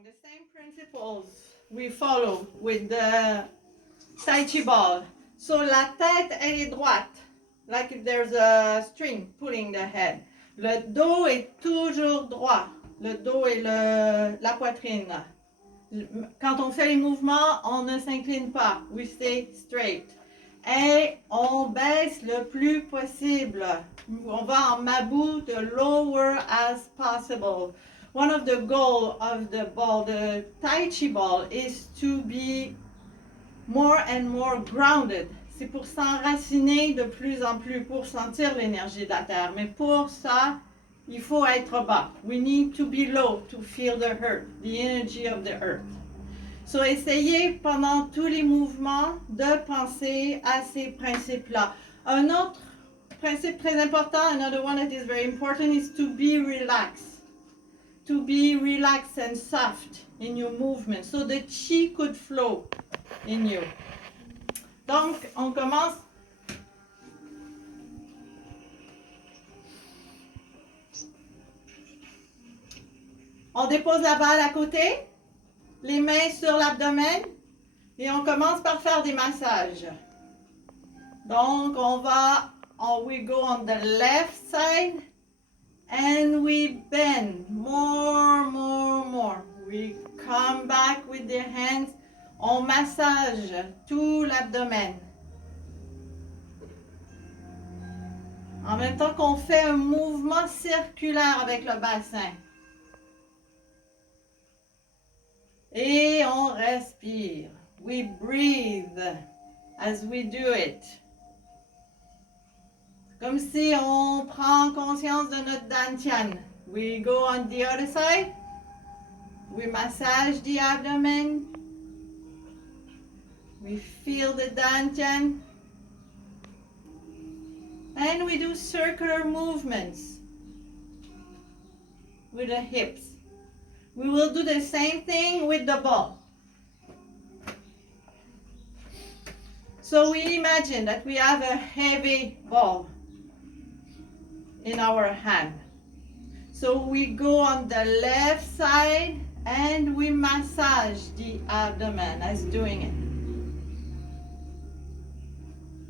along the same principles we follow with the Tai Chi ball. So la tête, elle est droite, like if there's a string pulling the head. Le dos est toujours droit. Le dos et la poitrine. Quand on fait les mouvements, on ne s'incline pas. We stay straight. Et on baisse le plus possible. On va en mabou, the lower as possible. One of the goals of the ball, the Tai Chi ball, is to be more and more grounded. C'est pour s'enraciner de plus en plus, pour sentir l'énergie de la terre. Mais pour ça, il faut être bas. We need to be low to feel the earth, the energy of the earth. So, essayez pendant tous les mouvements de penser à ces principes-là. Un autre principe très important, another one that is very important, is to be relaxed. To be relaxed and soft in your movement, so the chi could flow in you. Donc, on commence. On dépose la balle à côté, les mains sur l'abdomen, et on commence par faire des massages. Donc, we go on the left side, and we bend more. We come back with the hands. On massage tout l'abdomen. En même temps qu'on fait un mouvement circulaire avec le bassin. Et on respire. We breathe as we do it. Comme si on prend conscience de notre dantian. We go on the other side. We massage the abdomen. We feel the dantian. And we do circular movements with the hips. We will do the same thing with the ball. So we imagine that we have a heavy ball in our hand. So we go on the left side and we massage the abdomen as doing it.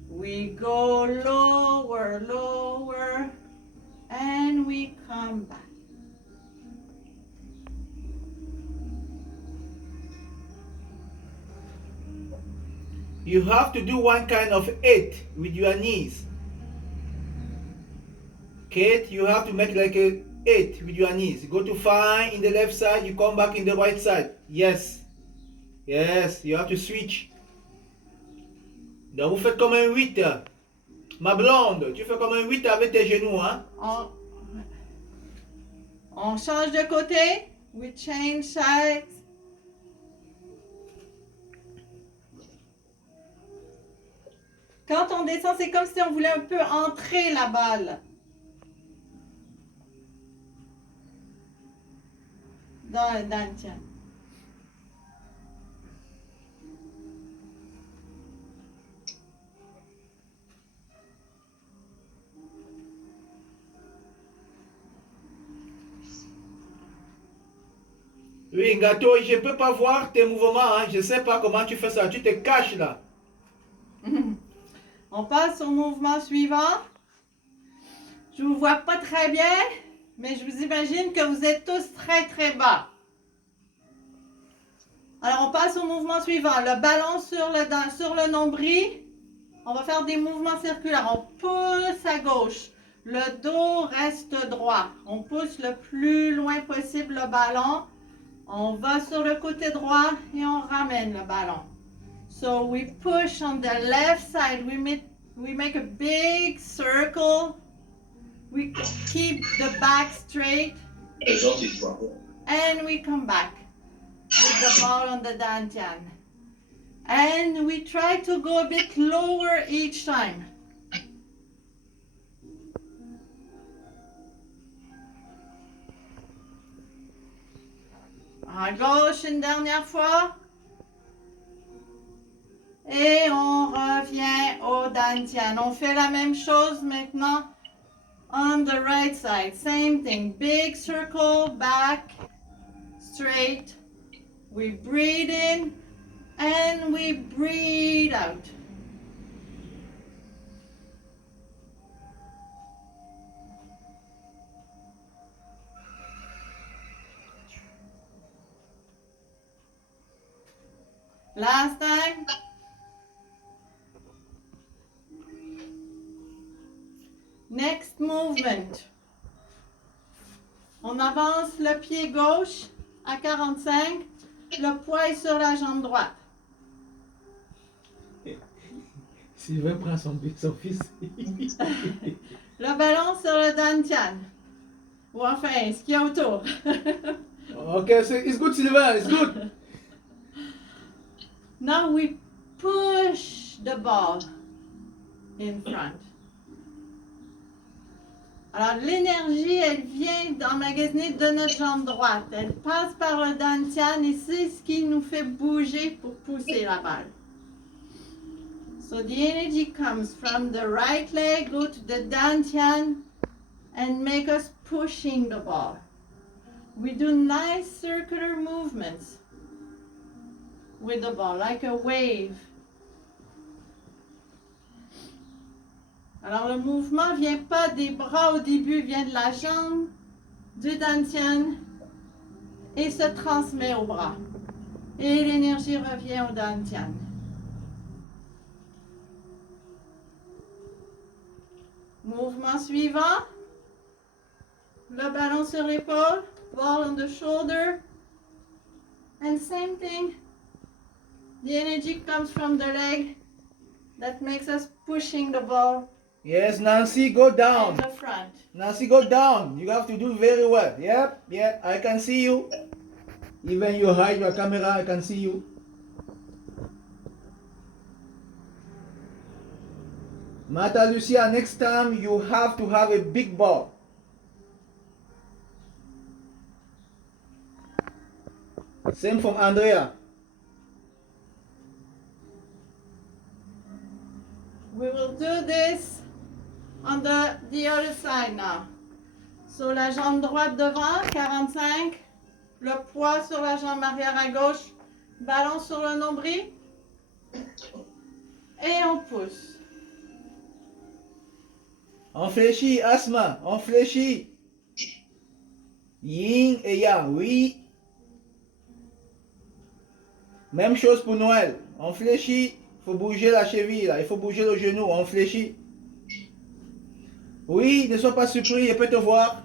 We go lower, and we come back. You have to do one kind of 8 with your knees. Kate, you have to make like a 8 with your knees. Go to 5 in the left side, you come back in the right side. Yes, you have to switch. Donc vous faites comme un 8. Ma blonde, tu fais comme un 8 avec tes genoux, hein? On change de côté. We change sides. Quand on descend, c'est comme si on voulait un peu entrer la balle dans le dantian. Oui, gâteau, je ne peux pas voir tes mouvements, hein? Je ne sais pas comment tu fais ça, tu te caches là. On passe au mouvement suivant. Je ne vous vois pas très bien, mais je vous imagine que vous êtes tous très bas. Alors, on passe au mouvement suivant. Le ballon sur le nombril. On va faire des mouvements circulaires. On pousse à gauche. Le dos reste droit. On pousse le plus loin possible le ballon. On va sur le côté droit et on ramène le ballon. So we push on the left side. We make a big circle. We keep the back straight. And we come back with the ball on the dantian. And we try to go a bit lower each time. À gauche une dernière fois. Et on revient au dantian. On fait la même chose maintenant on the right side. Same thing. Big circle, back, straight. We breathe in and we breathe out. Last time. Next movement. On avance le pied gauche à 45, le poids est sur la jambe droite. Sylvain prend son fils. Le ballon sur le dantian. Ou enfin, ce qu'il y a autour. Okay, so it's good, Sylvain, it's good. Now we push the ball in front. Alors, l'énergie, elle vient d'emmagasiner de notre jambe droite. Elle passe par le dantian et c'est ce qui nous fait bouger pour pousser la balle. So the energy comes from the right leg, go to the dantian and make us pushing the ball. We do nice circular movements with the ball, like a wave. Alors le mouvement vient pas des bras au début, vient de la jambe, du dantian et se transmet au bras. Et l'énergie revient au dantian. Mouvement suivant. Le ballon sur l'épaule, ball on the shoulder. And same thing. The energy comes from the leg that makes us pushing the ball Yes, Nancy, go in down. the front. Nancy, go down. You have to do very well. Yep, yep, I can see you. Even you hide your camera, I can see you. Mata Lucia, next time you have to have a big ball. Same from Andrea. We will do this on the other side now. So la jambe droite devant, 45. Le poids sur la jambe arrière à gauche. Ballon sur le nombril. Et on pousse. On fléchit, Asma, on fléchit. Yin et Yang, oui. Même chose pour Noël. On fléchit, il faut bouger la cheville, là. Il faut bouger le genou, on fléchit. Oui, ne sois pas surpris, il peut te voir.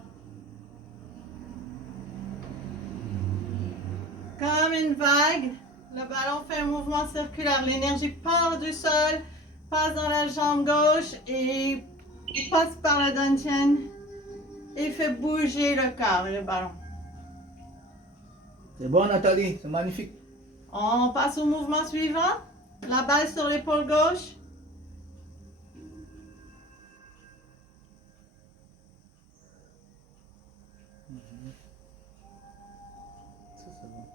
Comme une vague, le ballon fait un mouvement circulaire. L'énergie part du sol, passe dans la jambe gauche et passe par le dantian et fait bouger le corps et le ballon. C'est bon, Nathalie, c'est magnifique. On passe au mouvement suivant. La balle sur l'épaule gauche. Ça, c'est bon.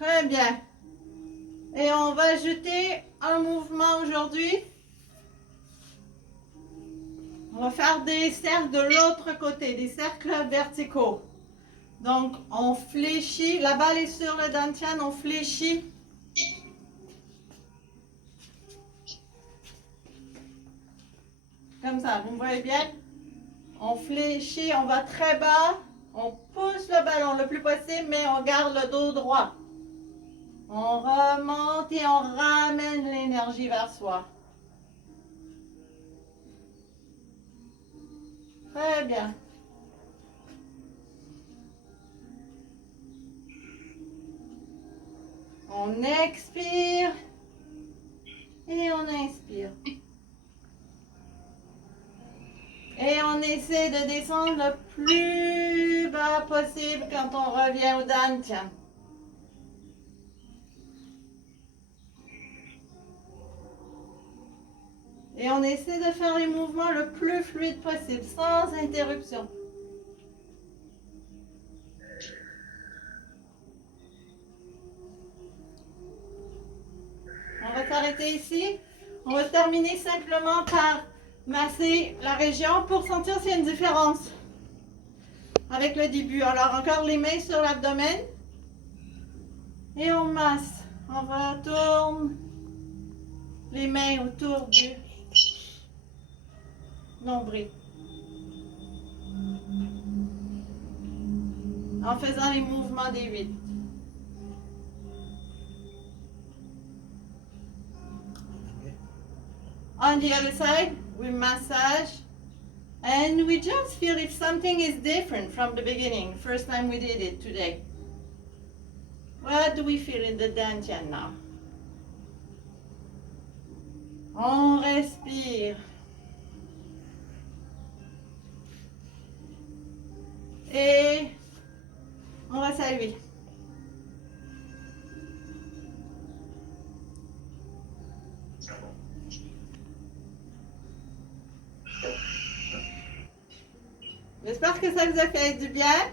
Très bien. Et on va ajouter un mouvement aujourd'hui. On va faire des cercles de l'autre côté, des cercles verticaux. Donc, on fléchit, la balle est sur le dantian, on fléchit. Comme ça, vous me voyez bien? On fléchit, on va très bas, on pousse le ballon le plus possible, mais on garde le dos droit. On remonte et on ramène l'énergie vers soi. Très bien. On expire et on inspire. Et on essaie de descendre le plus bas possible quand on revient au dantian. Et on essaie de faire les mouvements le plus fluide possible, sans interruption. On va s'arrêter ici. On va terminer simplement par masser la région pour sentir s'il y a une différence avec le début. Alors encore les mains sur l'abdomen et on masse. On retourne les mains autour du nombril. En faisant les mouvements des 8. On the other side, we massage and we just feel if something is different from the beginning, first time we did it today. What do we feel in the dantian now? On respire. Et on va saluer. J'espère que ça vous a fait du bien.